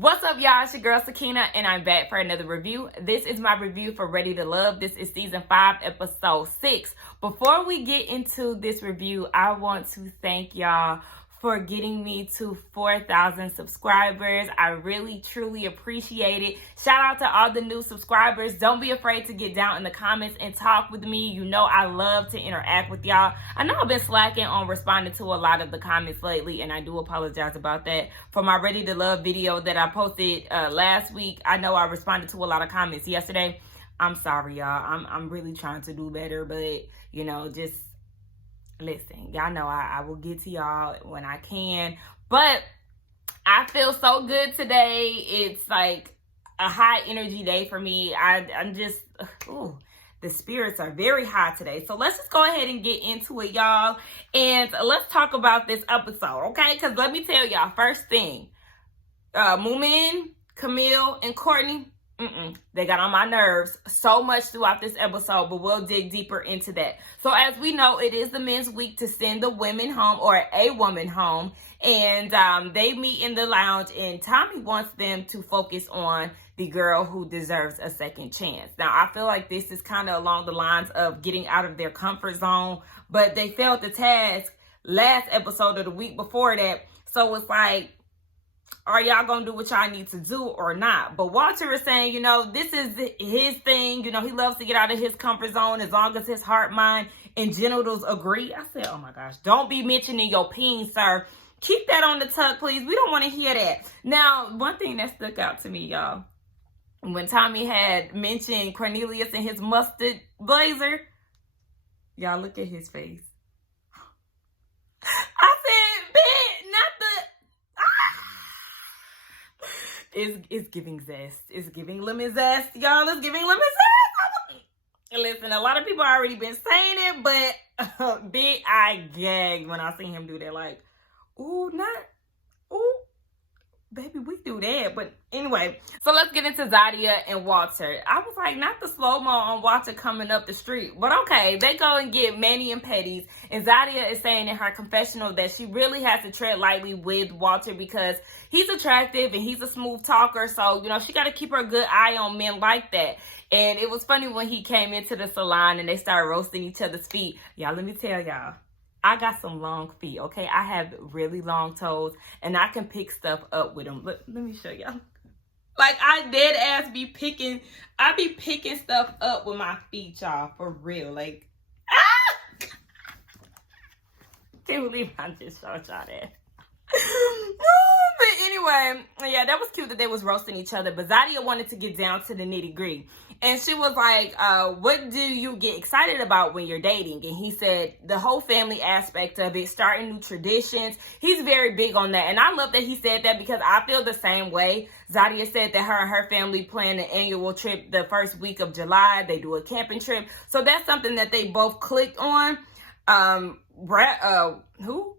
What's up, y'all? It's your girl Sakina, and I'm back for another review. This is my review for Ready to Love. This is season 5, episode 6. Before we get into this review, I want to thank y'all for getting me to 4,000 subscribers. I really, truly appreciate it. Shout out to all the new subscribers. Don't be afraid to get down in the comments and talk with me. You know I love to interact with y'all. I know I've been slacking on responding to a lot of the comments lately, and I do apologize about that. For my Ready to Love video that I posted last week, I know I responded to a lot of comments yesterday. I'm sorry, y'all. I'm really trying to do better, but, you know, just listen, y'all know I will get to y'all when I can, but I feel so good today. It's like a high energy day for me. I'm just, the spirits are very high today. So let's just go ahead and get into it, y'all. And let's talk about this episode, okay? Because let me tell y'all, first thing, Moomin, Camille, and Courtney, they got on my nerves so much throughout this episode, but we'll dig deeper into that. So as we know, it is the men's week to send the women home, or a woman home, and they meet in the lounge, and Tommy wants them to focus on the girl who deserves a second chance. Now, I feel like this is kind of along the lines of getting out of their comfort zone, but they failed the task last episode of the week before that, so it's like, are y'all gonna do what y'all need to do or not? But Walter is saying, you know, this is his thing. You know, he loves to get out of his comfort zone as long as his heart, mind, and genitals agree. I said, oh my gosh, don't be mentioning your peen, sir. Keep that on the tuck, please. We don't want to hear that. Now, one thing that stuck out to me, y'all, when Tommy had mentioned Cornelius and his mustard blazer, y'all look at his face. I said, bitch, not the... It's giving zest. It's giving lemon zest, y'all. It's giving lemon zest. Listen, a lot of people already been saying it, but I gagged when I seen him do that. Like, ooh, baby, we do that. But anyway, so let's get into Zadia and Walter. I was like, not the slow-mo on Walter coming up the street. But okay, they go and get Manny and Petty's. And Zadia is saying in her confessional that she really has to tread lightly with Walter because he's attractive and he's a smooth talker. So, you know, she got to keep her good eye on men like that. And it was funny when he came into the salon and they started roasting each other's feet. Y'all, let me tell y'all. I got some long feet, okay? I have really long toes, and I can pick stuff up with them. Let me show y'all. Like, I dead ass be picking stuff up with my feet, y'all, for real. Like, can't believe I just showed y'all that. But anyway, yeah, that was cute that they was roasting each other. But Zadia wanted to get down to the nitty gritty. And she was like, what do you get excited about when you're dating? And he said the whole family aspect of it, starting new traditions. He's very big on that. And I love that he said that because I feel the same way. Zadia said that her and her family plan an annual trip the first week of July. They do a camping trip. So that's something that they both clicked on.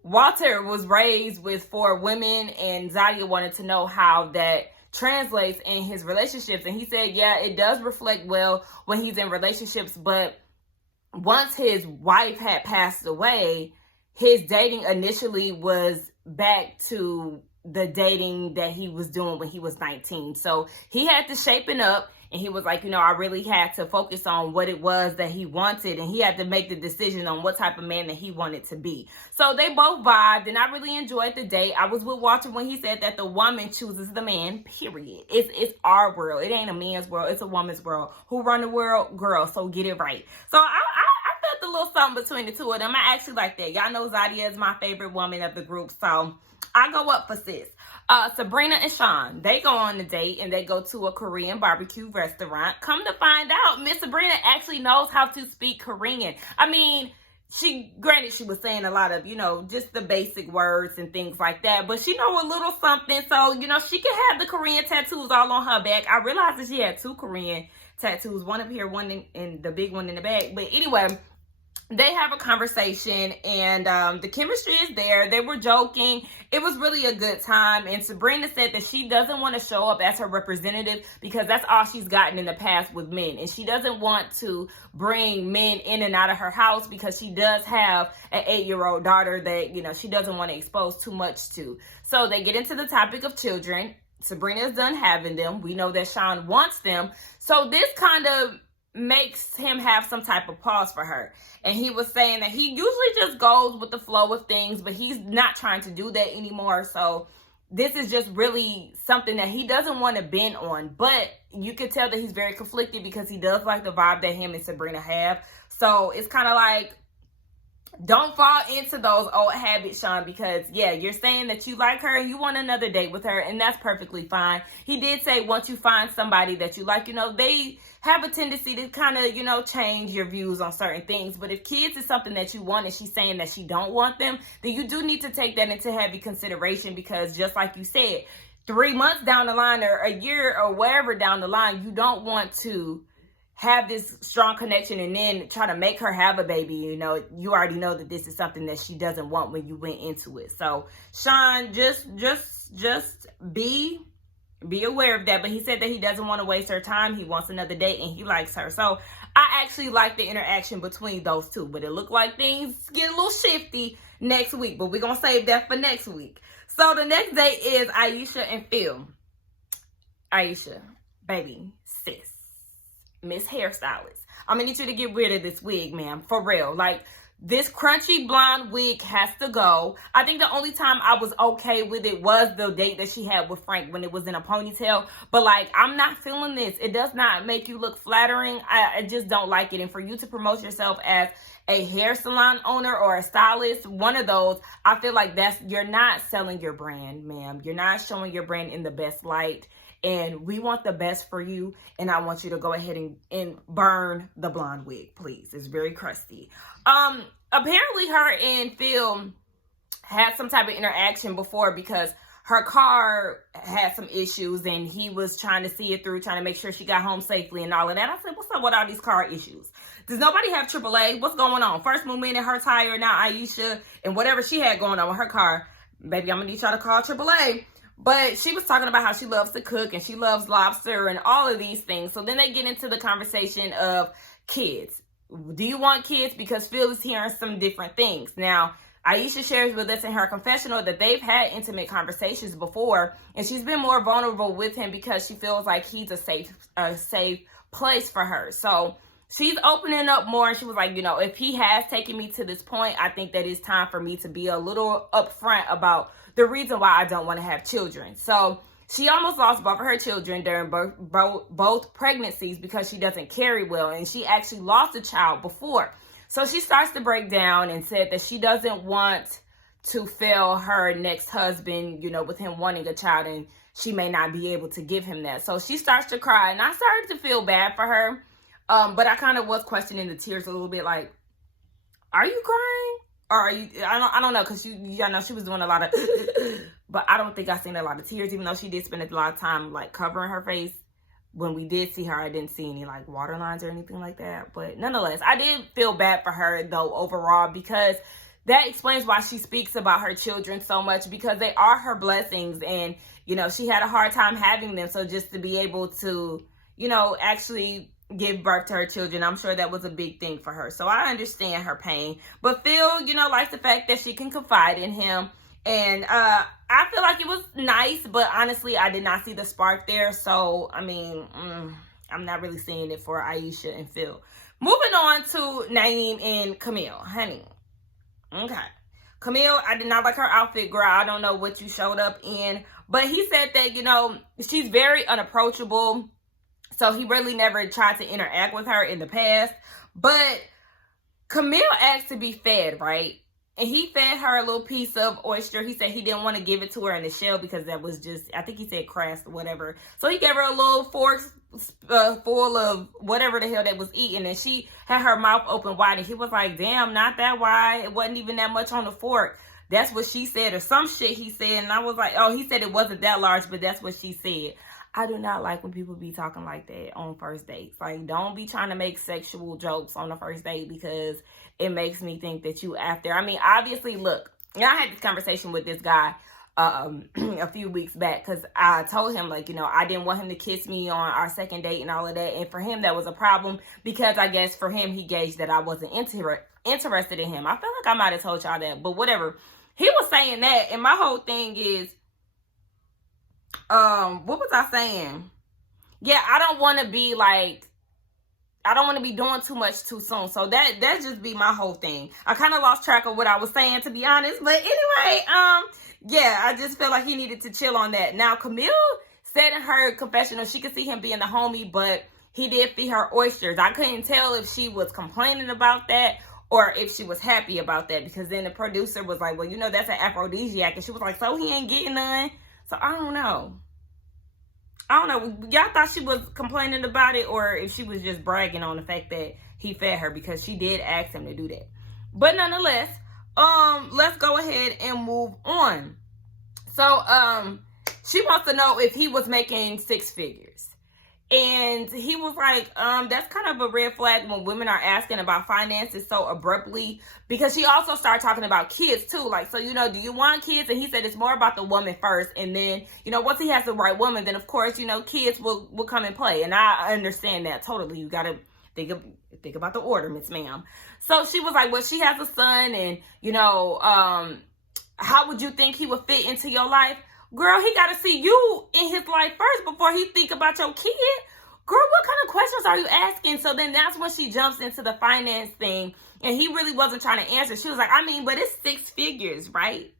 Walter was raised with 4 women, and Zadia wanted to know how that translates in his relationships. And he said, yeah, it does reflect well when he's in relationships, but once his wife had passed away, his dating initially was back to the dating that he was doing when he was 19. So he had to shapen up. And he was like, you know, I really had to focus on what it was that he wanted. And he had to make the decision on what type of man that he wanted to be. So they both vibed. And I really enjoyed the date. I was with Walter when he said that the woman chooses the man, period. It's our world. It ain't a man's world. It's a woman's world. Who run the world? Girl. So get it right. So I felt a little something between the two of them. I actually like that. Y'all know Zadia is my favorite woman of the group. So I go up for sis. Sabrina and Sean, they go on a date and they go to a Korean barbecue restaurant. Come to find out, Miss Sabrina actually knows how to speak Korean. I mean, she was saying a lot of, you know, just the basic words and things like that, but she know a little something. So, you know, she can have the Korean tattoos all on her back. I realized that she had 2 Korean tattoos, one up here, one in the big one in the back. But anyway, they have a conversation, and the chemistry is there. They were joking. It was really a good time. And Sabrina said that she doesn't want to show up as her representative because that's all she's gotten in the past with men. And she doesn't want to bring men in and out of her house because she does have an 8-year-old daughter that, you know, she doesn't want to expose too much to. So they get into the topic of children. Sabrina's done having them. We know that Sean wants them. So this kind of makes him have some type of pause for her. And he was saying that he usually just goes with the flow of things, but he's not trying to do that anymore. So this is just really something that he doesn't want to bend on. But you can tell that he's very conflicted because he does like the vibe that him and Sabrina have. So it's kind of like, don't fall into those old habits, Sean, because, yeah, you're saying that you like her and you want another date with her, and that's perfectly fine. He did say once you find somebody that you like, they have a tendency to kind of, change your views on certain things. But if kids is something that you want and she's saying that she don't want them, then you do need to take that into heavy consideration, because just like you said, 3 months down the line or a year or wherever down the line, you don't want to have this strong connection and then try to make her have a baby. You already know that this is something that she doesn't want when you went into it. So Sean, just be aware of that. But he said that he doesn't want to waste her time. He wants another date and he likes her. So I actually like the interaction between those two, but it looked like things get a little shifty next week, but we're going to save that for next week. So the next date is Aisha and Phil. Aisha, baby, sis, Miss Hairstylist, I'm gonna need you to get rid of this wig, ma'am. For real. Like, this crunchy blonde wig has to go. I think the only time I was okay with it was the date that she had with Frank when it was in a ponytail. But, like, I'm not feeling this. It does not make you look flattering. I just don't like it. And for you to promote yourself as a hair salon owner or a stylist, one of those, I feel like you're not selling your brand, ma'am. You're not showing your brand in the best light. And we want the best for you. And I want you to go ahead and burn the blonde wig, please. It's very crusty. Apparently her and Phil had some type of interaction before because her car had some issues and he was trying to see it through, trying to make sure she got home safely and all of that. I said, what's up with all these car issues? Does nobody have AAA? What's going on? First movement in her tire, now Aisha, and whatever she had going on with her car. Baby, I'm going to need y'all to call AAA. But she was talking about how she loves to cook and she loves lobster and all of these things. So then they get into the conversation of kids. Do you want kids? Because Phil is hearing some different things. Now, Aisha shares with us in her confessional that they've had intimate conversations before. And she's been more vulnerable with him because she feels like he's a safe place for her. So she's opening up more. And she was like, if he has taken me to this point, I think that it's time for me to be a little upfront about the reason why I don't want to have children. So she almost lost both of her children during both pregnancies because she doesn't carry well. And she actually lost a child before. So she starts to break down and said that she doesn't want to fail her next husband, with him wanting a child, and she may not be able to give him that. So she starts to cry, and I started to feel bad for her. But I kind of was questioning the tears a little bit, like, are you crying? Or are you, I don't know, because y'all know she was doing a lot of, but I don't think I seen a lot of tears, even though she did spend a lot of time, like, covering her face. When we did see her, I didn't see any, like, water lines or anything like that. But nonetheless, I did feel bad for her, though, overall, because that explains why she speaks about her children so much, because they are her blessings. And, she had a hard time having them. So just to be able to, actually give birth to her children, I'm sure that was a big thing for her. So I understand her pain. But Phil, likes the fact that she can confide in him. And I feel like it was nice, but honestly, I did not see the spark there. So, I mean, I'm not really seeing it for Aisha and Phil. Moving on to Naeem and Camille. Honey. Okay. Camille, I did not like her outfit, girl. I don't know what you showed up in. But he said that, she's very unapproachable. So he really never tried to interact with her in the past. But Camille asked to be fed, right? And he fed her a little piece of oyster. He said he didn't want to give it to her in the shell because that was just, I think he said crass or whatever. So he gave her a little fork full of whatever the hell that was eating. And she had her mouth open wide. And he was like, damn, not that wide. It wasn't even that much on the fork. That's what she said, or some shit he said. And I was like, oh, he said it wasn't that large, but that's what she said. I do not like when people be talking like that on first dates. Like, don't be trying to make sexual jokes on the first date because it makes me think that you after. I mean, obviously, look, I had this conversation with this guy a few weeks back because I told him, like, I didn't want him to kiss me on our second date and all of that. And for him, that was a problem because I guess for him, he gauged that I wasn't interested in him. I feel like I might have told y'all that, but whatever. He was saying that, and my whole thing is, what was I saying? Yeah, I don't want to be like, I don't want to be doing too much too soon. So that just be my whole thing. I kind of lost track of what I was saying, to be honest. But anyway, yeah, I just felt like he needed to chill on that. Now, Camille said in her confessional she could see him being the homie, but he did feed her oysters. I couldn't tell if she was complaining about that or if she was happy about that, because then the producer was like, well, you know, that's an aphrodisiac. And she was like, so he ain't getting none? So I don't know. Y'all thought she was complaining about it, or if she was just bragging on the fact that he fed her, because she did ask him to do that. But nonetheless, let's go ahead and move on. So, she wants to know if he was making six figures. And he was like, that's kind of a red flag when women are asking about finances so abruptly, because she also started talking about kids too. Like, so, you know, do you want kids? And he said it's more about the woman first. And then, you know, once he has the right woman, then of course, you know, kids will come and play. And I understand that totally. You got to think about the order, Miss Ma'am. So she was like, well, she has a son, and, you know, how would you think he would fit into your life? Girl, he got to see you in his life first before he think about your kid. Girl, what kind of questions are you asking? So then that's when she jumps into the finance thing, and he really wasn't trying to answer. She was like, I mean, but it's six figures, right?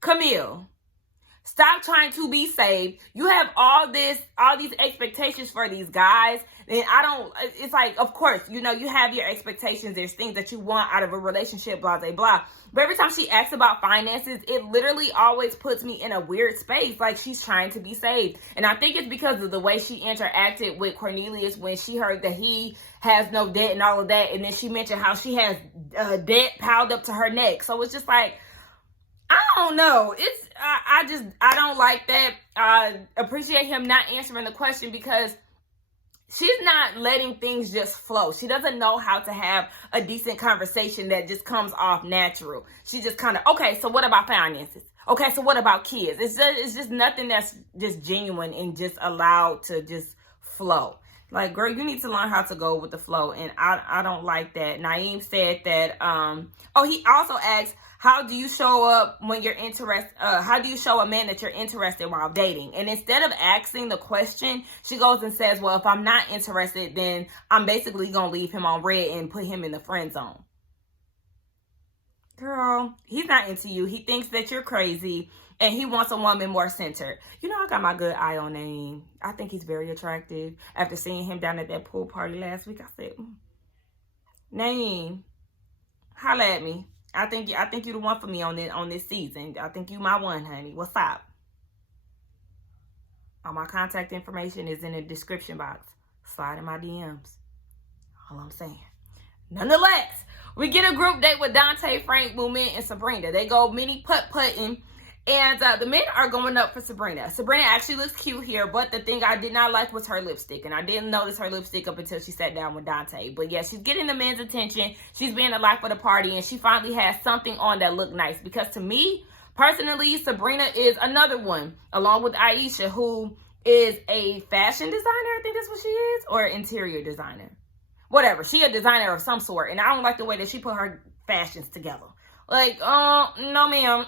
Camille, stop trying to be saved. You have all these expectations for these guys. And it's like, of course, you know, you have your expectations. There's things that you want out of a relationship, blah, blah, blah. But every time she asks about finances, it literally always puts me in a weird space. Like she's trying to be saved. And I think it's because of the way she interacted with Cornelius when she heard that he has no debt and all of that. And then she mentioned how she has debt piled up to her neck. So it's just like, I don't know. I don't like that. I appreciate him not answering the question, because she's not letting things just flow. She doesn't know how to have a decent conversation that just comes off natural. She just kind of, okay, so what about finances? Okay, so what about kids? It's just nothing that's just genuine and just allowed to just flow. Like, girl, you need to learn how to go with the flow. And I don't like that. Naeem said that, he also asked, how do you show up when you're interested? How do you show a man that you're interested while dating? And instead of asking the question, she goes and says, well, if I'm not interested, then I'm basically going to leave him on red and put him in the friend zone. Girl, he's not into you. He thinks that you're crazy, and he wants a woman more centered. You know, I got my good eye on Naeem. I think he's very attractive. After seeing him down at that pool party last week, I said, Naeem, holla at me. I think you're the one for me on this season. I think you my one, honey. What's up? All my contact information is in the description box. Slide in my DMs. All I'm saying. Nonetheless, we get a group date with Dante, Frank, Moomin, and Sabrina. They go mini putt-putting. And the men are going up for Sabrina. Sabrina actually looks cute here, but the thing I did not like was her lipstick. And I didn't notice her lipstick up until she sat down with Dante. But yeah, she's getting the men's attention. She's being the life of the party. And she finally has something on that looked nice. Because to me, personally, Sabrina is another one, along with Aisha, who is a fashion designer. I think that's what she is. Or interior designer. Whatever. She a designer of some sort. And I don't like the way that she put her fashions together. Like, no ma'am.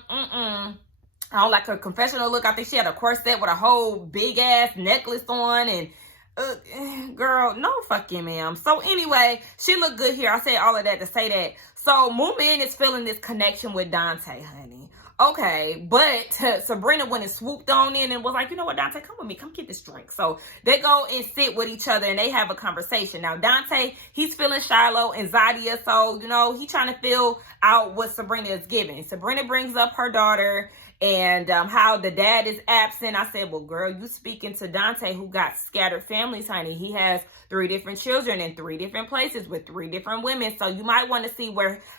I don't like her confessional look. I think she had a corset with a whole big ass necklace on, and girl, no fucking ma'am. So anyway, she looked good here. I said all of that to say that. So Moomin is feeling this connection with Dante, honey. Okay, but Sabrina went and swooped on in and was like, you know what, Dante, come with me. Come get this drink. So they go and sit with each other and they have a conversation. Now, Dante, he's feeling Shiloh and Zadia. So, you know, he's trying to fill out what Sabrina is giving. Sabrina brings up her daughter and how the dad is absent. I said, well, girl, you speaking to Dante, who got scattered families, honey. He has 3 different children in 3 different places with 3 different women. So you might want to see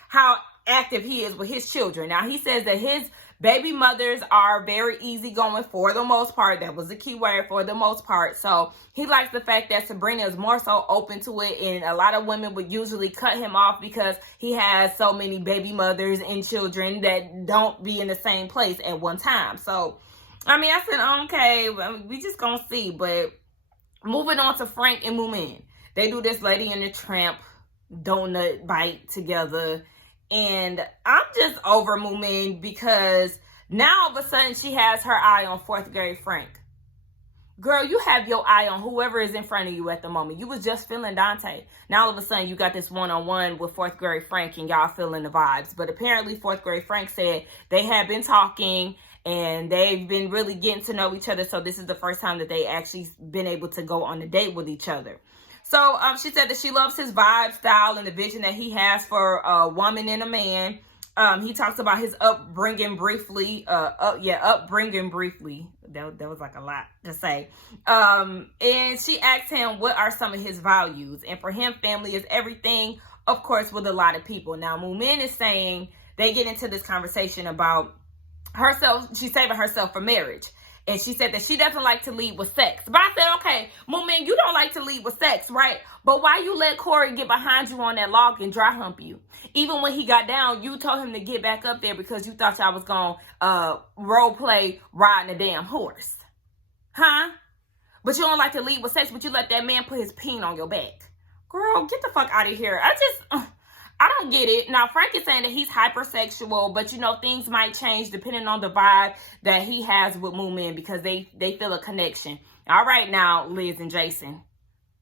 how active he is with his children. Now, he says that his baby mothers are very easygoing for the most part. That was the key word, for the most part. So he likes the fact that Sabrina is more so open to it. And a lot of women would usually cut him off because he has so many baby mothers and children that don't be in the same place at one time. So, I mean, I said, okay, we just gonna see. But moving on to Frank and Moomin. They do this Lady and the Tramp donut bite together. And I'm just over Moomin because now all of a sudden she has her eye on 4th grade Frank. Girl, you have your eye on whoever is in front of you at the moment. You was just feeling Dante. Now all of a sudden you got this one-on-one with fourth grade Frank and y'all feeling the vibes. But apparently fourth grade Frank said they had been talking and they've been really getting to know each other. So this is the first time that they actually been able to go on a date with each other. So she said that she loves his vibe, style, and the vision that he has for a woman and a man. He talks about his upbringing briefly. Upbringing briefly. That was like a lot to say. And she asked him, what are some of his values? And for him, family is everything, of course, with a lot of people. Now, Moomin is saying, they get into this conversation about herself. She's saving herself for marriage. And she said that she doesn't like to lead with sex. But I said, okay, Moomin, you don't like to lead with sex, right? But why you let Corey get behind you on that log and dry hump you? Even when he got down, you told him to get back up there because you thought y'all was going to role play riding a damn horse. Huh? But you don't like to lead with sex, but you let that man put his peen on your back. Girl, get the fuck out of here. I don't get it. Now, Frank is saying that he's hypersexual, but, you know, things might change depending on the vibe that he has with Moomin because they feel a connection. All right, now, Liz and Jason.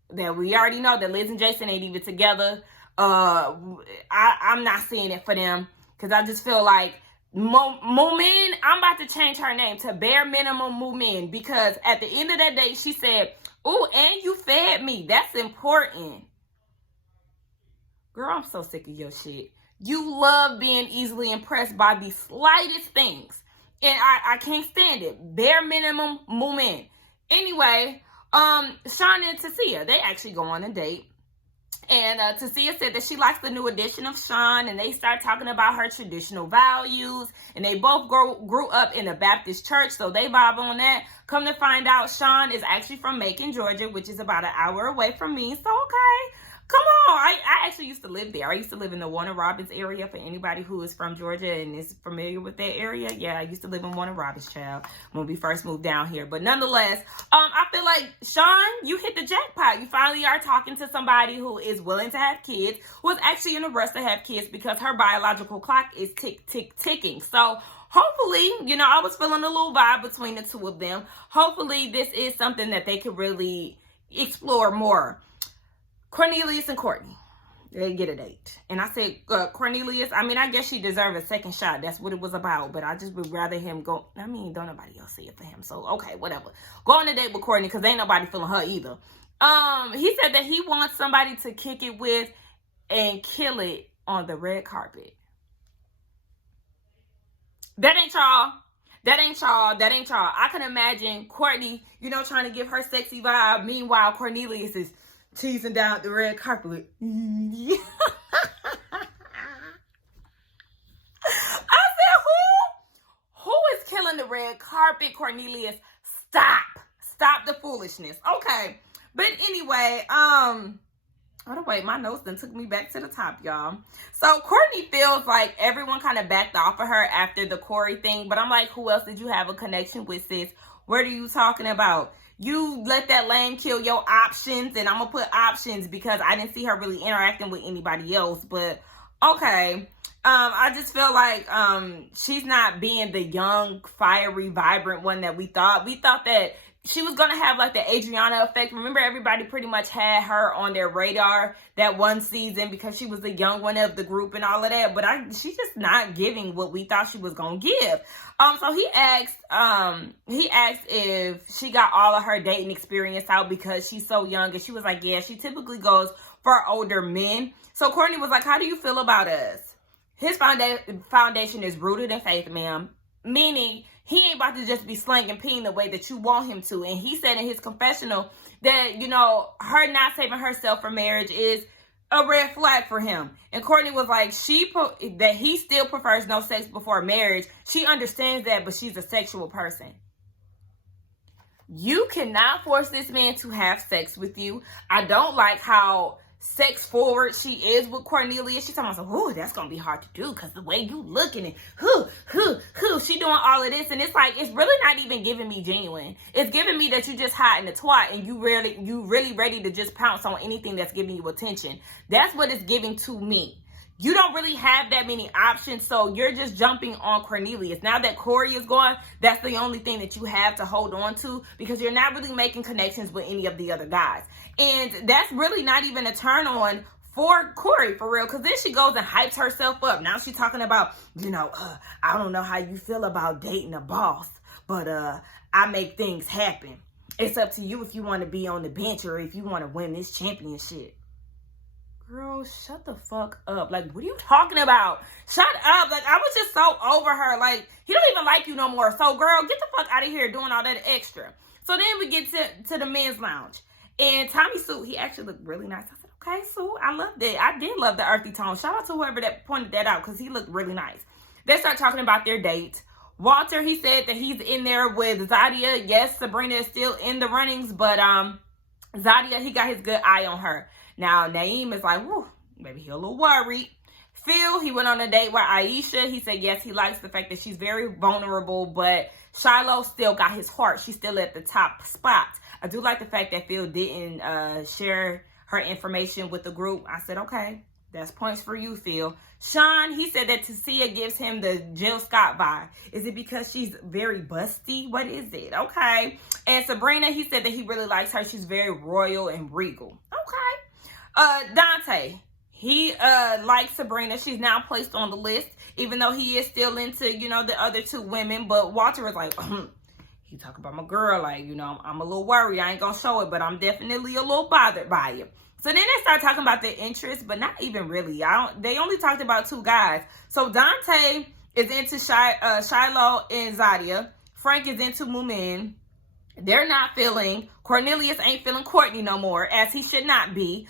That we already know that Liz and Jason ain't even together. I'm not seeing it for them because I just feel like Moomin, I'm about to change her name to bare minimum Moomin because at the end of that day, she said, "Ooh, and you fed me. That's important." Girl, I'm so sick of your shit. You love being easily impressed by the slightest things. And I can't stand it. Bare minimum Moomin. Anyway, Sean and Tosia, they actually go on a date. And Tosia said that she likes the new addition of Sean. And they start talking about her traditional values. And they both grew up in a Baptist church. So they vibe on that. Come to find out, Sean is actually from Macon, Georgia, which is about an hour away from me. So, okay. Come on. I actually used to live there. I used to live in the Warner Robins area for anybody who is from Georgia and is familiar with that area. Yeah, I used to live in Warner Robins, child, when we first moved down here. But nonetheless, I feel like, Sean, you hit the jackpot. You finally are talking to somebody who is willing to have kids, who is actually in a rush to have kids because her biological clock is ticking. So hopefully, you know, I was feeling a little vibe between the two of them. Hopefully this is something that they could really explore more. Cornelius and Courtney, they get a date. And I said, Cornelius, I mean, I guess she deserved a second shot. That's what it was about. But I just would rather him go. I mean, don't nobody else see it for him. So, okay, whatever. Go on a date with Courtney because ain't nobody feeling her either. He said that he wants somebody to kick it with and kill it on the red carpet. That ain't y'all. That ain't y'all. That ain't y'all. I can imagine Courtney, you know, trying to give her sexy vibe. Meanwhile, Cornelius is teasing down the red carpet. I said, who is killing the red carpet, Cornelius? Stop the foolishness. Okay, but anyway, oh wait, my notes then took me back to the top, y'all. So Courtney feels like everyone kind of backed off of her after the Corey thing, but I'm like, who else did you have a connection with, sis? What are you talking about? You let that lame kill your options, and I'm going to put options because I didn't see her really interacting with anybody else. But, okay, I just feel like she's not being the young, fiery, vibrant one that we thought. We thought that she was going to have like the Adriana effect. Remember, everybody pretty much had her on their radar that one season because she was the young one of the group and all of that. But she's just not giving what we thought she was going to give. So he asked if she got all of her dating experience out because she's so young. And she was like, yeah, she typically goes for older men. So Courtney was like, how do you feel about us? His foundation is rooted in faith, ma'am. Meaning, he ain't about to just be slanging peen the way that you want him to. And he said in his confessional that, you know, her not saving herself for marriage is a red flag for him. And Courtney was like, that he still prefers no sex before marriage. She understands that, but she's a sexual person. You cannot force this man to have sex with you. I don't like how sex forward she is with Cornelius. She's talking about, oh, that's gonna be hard to do because the way you looking and she doing all of this, and it's like, it's really not even giving me genuine. It's giving me that you just hot in the twat and you really ready to just pounce on anything that's giving you attention. That's what it's giving to me. you don't really have that many options, so you're just jumping on Cornelius. Now that Corey is gone, that's the only thing that you have to hold on to, because you're not really making connections with any of the other guys. And that's really not even a turn on for Corey, for real, because then she goes and hypes herself up. Now she's talking about, I don't know how you feel about dating a boss, but I make things happen. It's up to you if you want to be on the bench or if you want to win this championship. Girl, shut the fuck up. Like, what are you talking about? Shut up. Like, I was just so over her. Like, he don't even like you no more. So, girl, get the fuck out of here doing all that extra. So then we get to the men's lounge. And Tommy's suit, he actually looked really nice. I said, okay, Sue, I loved it. I did love the earthy tone. Shout out to whoever that pointed that out, because he looked really nice. They start talking about their date. Walter, he said that he's in there with Zadia. Yes, Sabrina is still in the runnings, but Zadia, he got his good eye on her. Now, Naeem is like, whew, maybe he's a little worried. Phil, he went on a date with Aisha. He said, yes, he likes the fact that she's very vulnerable, but Shiloh still got his heart. She's still at the top spot. I do like the fact that Phil didn't share her information with the group. I said, okay, that's points for you, Phil. Sean, he said that Tosia gives him the Jill Scott vibe. Is it because she's very busty? What is it? Okay. And Sabrina, he said that he really likes her. She's very royal and regal. Okay. Dante, he likes Sabrina. She's now placed on the list, even though he is still into, the other two women. But Walter was like, you talk about my girl, like, I'm a little worried. I ain't gonna show it, but I'm definitely a little bothered by it. So then they start talking about their interests, but not even really. They only talked about two guys. So Dante is into Shiloh and Zadia. Frank is into Moomin. They're not feeling, Cornelius ain't feeling Courtney no more, as he should not be.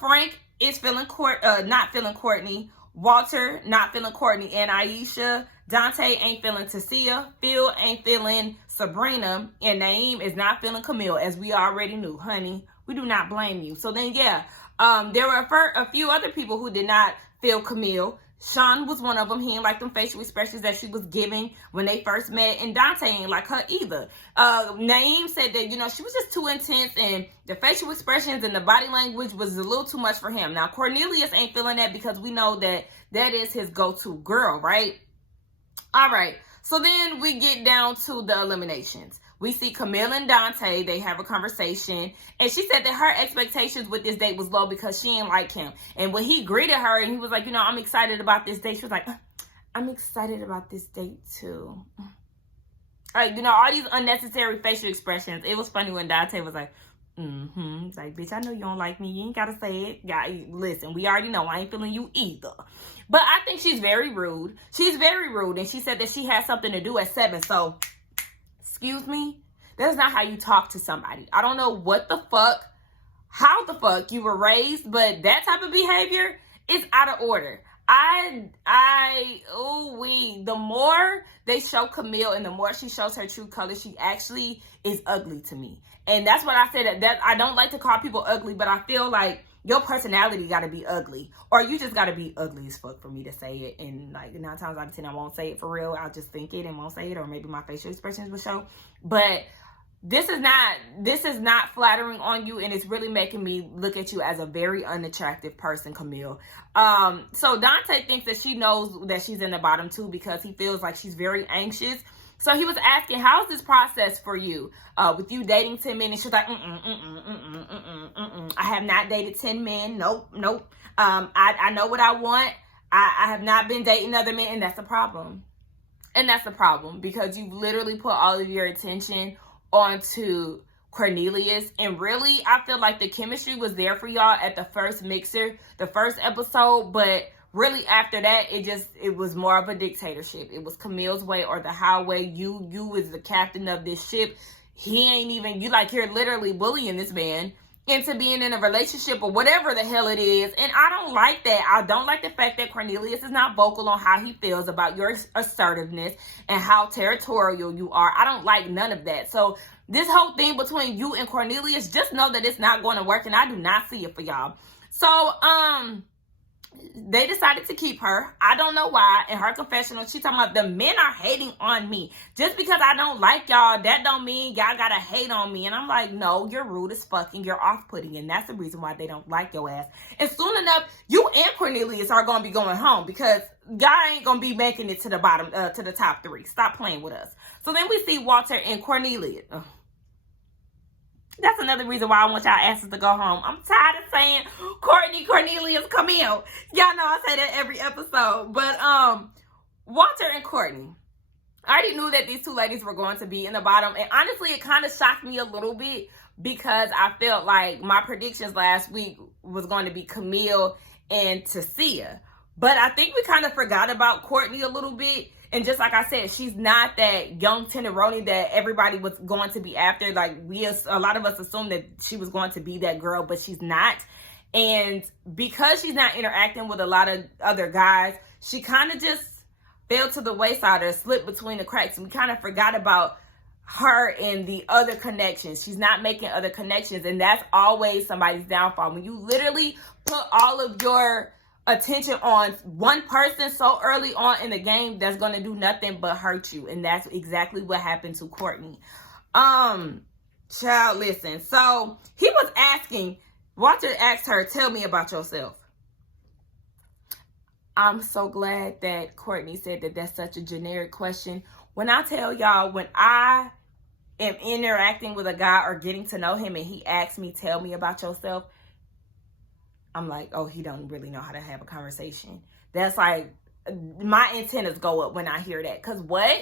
Frank is not feeling Courtney. Walter not feeling Courtney and Aisha. Dante ain't feeling Tosia. Phil ain't feeling Sabrina. And Naeem is not feeling Camille, as we already knew. Honey, we do not blame you. So then, yeah, there were a few other people who did not feel Camille. Sean was one of them. He didn't like them facial expressions that she was giving when they first met, and Dante ain't like her either. Naeem said that, she was just too intense, and the facial expressions and the body language was a little too much for him. Now, Cornelius ain't feeling that, because we know that is his go-to girl, right? All right, so then we get down to the eliminations. We see Camille and Dante, they have a conversation, and she said that her expectations with this date was low because she didn't like him. And when he greeted her and he was like, I'm excited about this date, she was like, I'm excited about this date too. Like, all these unnecessary facial expressions. It was funny when Dante was like, It's like, bitch, I know you don't like me. You ain't gotta say it. Yeah, listen, we already know I ain't feeling you either. But I think she's very rude. She's very rude, and she said that she had something to do at 7, so... Excuse me? That's not how you talk to somebody. I don't know how the fuck you were raised, but that type of behavior is out of order. The more they show Camille and the more she shows her true colors, she actually is ugly to me. And that's what I said, that I don't like to call people ugly, but I feel like your personality got to be ugly, or you just got to be ugly as fuck for me to say it. And like 9 times out of 10, I won't say it for real. I'll just think it and won't say it, or maybe my facial expressions will show. But this is not flattering on you, and it's really making me look at you as a very unattractive person, Camille. So Dante thinks that she knows that she's in the bottom too, because he feels like she's very anxious. So he was asking, how's this process for you? With you dating 10 men? And she was like, I have not dated 10 men. Nope. I know what I want. I have not been dating other men, and that's the problem. And that's the problem, because you've literally put all of your attention onto Cornelius. And really, I feel like the chemistry was there for y'all at the first mixer, the first episode, but really after that, it was more of a dictatorship. It was Camille's way or the highway. You was the captain of this ship. He ain't even, you're literally bullying this man into being in a relationship or whatever the hell it is. And I don't like that. I don't like the fact that Cornelius is not vocal on how he feels about your assertiveness and how territorial you are. I don't like none of that. So this whole thing between you and Cornelius, just know that it's not going to work, and I do not see it for y'all. So, they decided to keep her. I don't know why. In her confessional, she talking about the men are hating on me. Just because I don't like y'all, that don't mean y'all gotta hate on me. And I'm like, no, you're rude as fucking. You're off-putting. And that's the reason why they don't like your ass. And soon enough, you and Cornelius are going to be going home because y'all ain't going to be making it to the bottom, to the top 3. Stop playing with us. So then we see Walter and Cornelius. Ugh. That's another reason why I want y'all asses to go home. I'm tired of saying Courtney, Cornelius, Camille. Y'all know I say that every episode. But Walter and Courtney. I already knew that these two ladies were going to be in the bottom. And honestly, it kind of shocked me a little bit because I felt like my predictions last week was going to be Camille and Tosia. But I think we kind of forgot about Courtney a little bit. And just like I said, she's not that young tenderoni that everybody was going to be after. Like, a lot of us assumed that she was going to be that girl, but she's not. And because she's not interacting with a lot of other guys, she kind of just fell to the wayside or slipped between the cracks. And we kind of forgot about her and the other connections. She's not making other connections. And that's always somebody's downfall. When you literally put all of your attention on one person so early on in the game, that's going to do nothing but hurt you. And that's exactly what happened to Courtney. Child, listen. So he was asking, Walter asked her, tell me about yourself. I'm so glad that Courtney said that that's such a generic question. When I tell y'all, when I am interacting with a guy or getting to know him and he asks me, tell me about yourself, I'm like, oh, he don't really know how to have a conversation. That's like, my antennas go up when I hear that. Because what?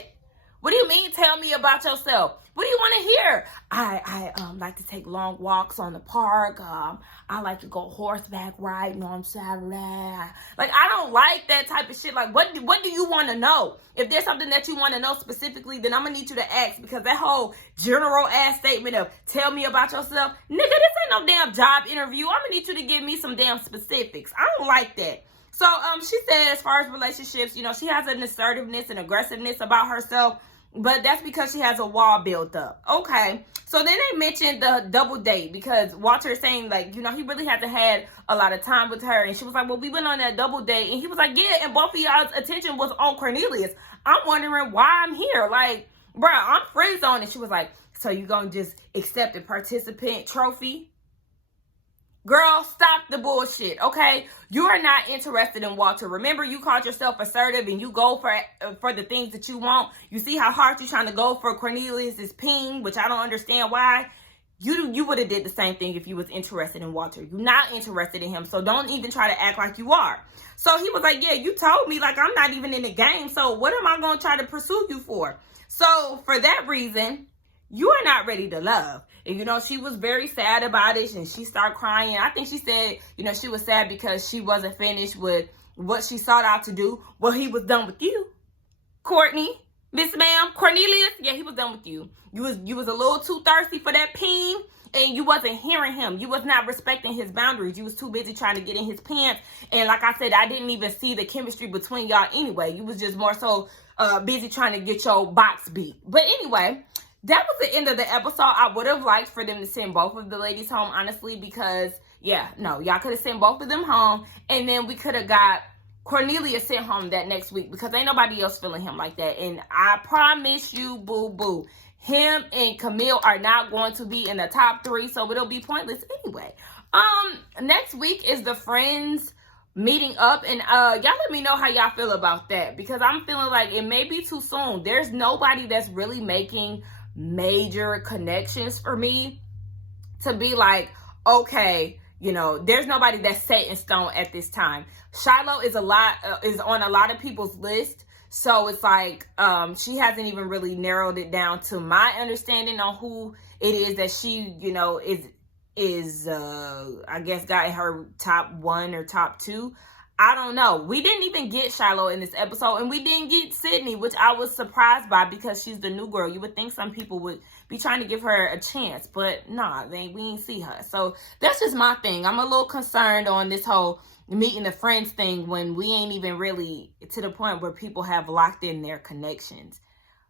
What do you mean, tell me about yourself? What do you want to hear? I like to take long walks on the park. I like to go horseback riding on Saturday. Like, I don't like that type of shit. Like, what do you want to know? If there's something that you want to know specifically, then I'm going to need you to ask. Because that whole general ass statement of tell me about yourself, nigga, this ain't no damn job interview. I'm going to need you to give me some damn specifics. I don't like that. So, she said as far as relationships, you know, she has an assertiveness and aggressiveness about herself. But that's because she has a wall built up. Okay. So then they mentioned the double date because Walter is saying, like, you know, he really hasn't had a lot of time with her. And she was like, well, we went on that double date. And he was like, yeah, and both of y'all's attention was on Cornelius. I'm wondering why I'm here. Like, bruh, I'm friend zone. And she was like, so you gonna just accept a participant trophy? Girl, stop the bullshit, okay? You are not interested in Walter. Remember, you called yourself assertive and you go for the things that you want. You see how hard you're trying to go for Cornelius's ping, which I don't understand why. You would have did the same thing if you was interested in Walter. You're not interested in him, so don't even try to act like you are. So he was like, yeah, you told me, like, I'm not even in the game, so what am I going to try to pursue you for? So for that reason, you are not ready to love. And, you know, she was very sad about it and she started crying. I think she said, you know, she was sad because she wasn't finished with what she sought out to do. Well, he was done with you. Courtney, Miss Ma'am, Cornelius, yeah, he was done with you. You was a little too thirsty for that peen and you wasn't hearing him. You was not respecting his boundaries. You was too busy trying to get in his pants. And like I said, I didn't even see the chemistry between y'all anyway. You was just more so busy trying to get your box beat. But anyway, that was the end of the episode. I would have liked for them to send both of the ladies home, honestly, because, yeah, no, y'all could have sent both of them home, and then we could have got Cornelius sent home that next week, because ain't nobody else feeling him like that. And I promise you, boo-boo, him and Camille are not going to be in the top 3, so it'll be pointless anyway. Next week is the friends meeting up, and y'all let me know how y'all feel about that, because I'm feeling like it may be too soon. There's nobody that's really making major connections for me to be like, okay, you know, there's nobody that's set in stone at this time. Shiloh is on a lot of people's list, so it's like she hasn't even really narrowed it down to my understanding on who it is that she, you know, is I guess got in her top 1 or top 2. I don't know. We didn't even get Shiloh in this episode, and we didn't get Sydney, which I was surprised by because she's the new girl. You would think some people would be trying to give her a chance, but nah, we ain't see her. So that's just my thing. I'm a little concerned on this whole meeting the friends thing when we ain't even really to the point where people have locked in their connections.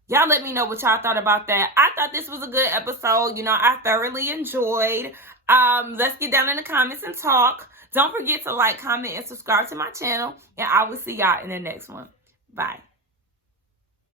Y'all let me know what y'all thought about that. I thought this was a good episode. You know, I thoroughly enjoyed Let's get down in the comments and talk. Don't forget to like, comment, and subscribe to my channel. And I will see y'all in the next one. Bye.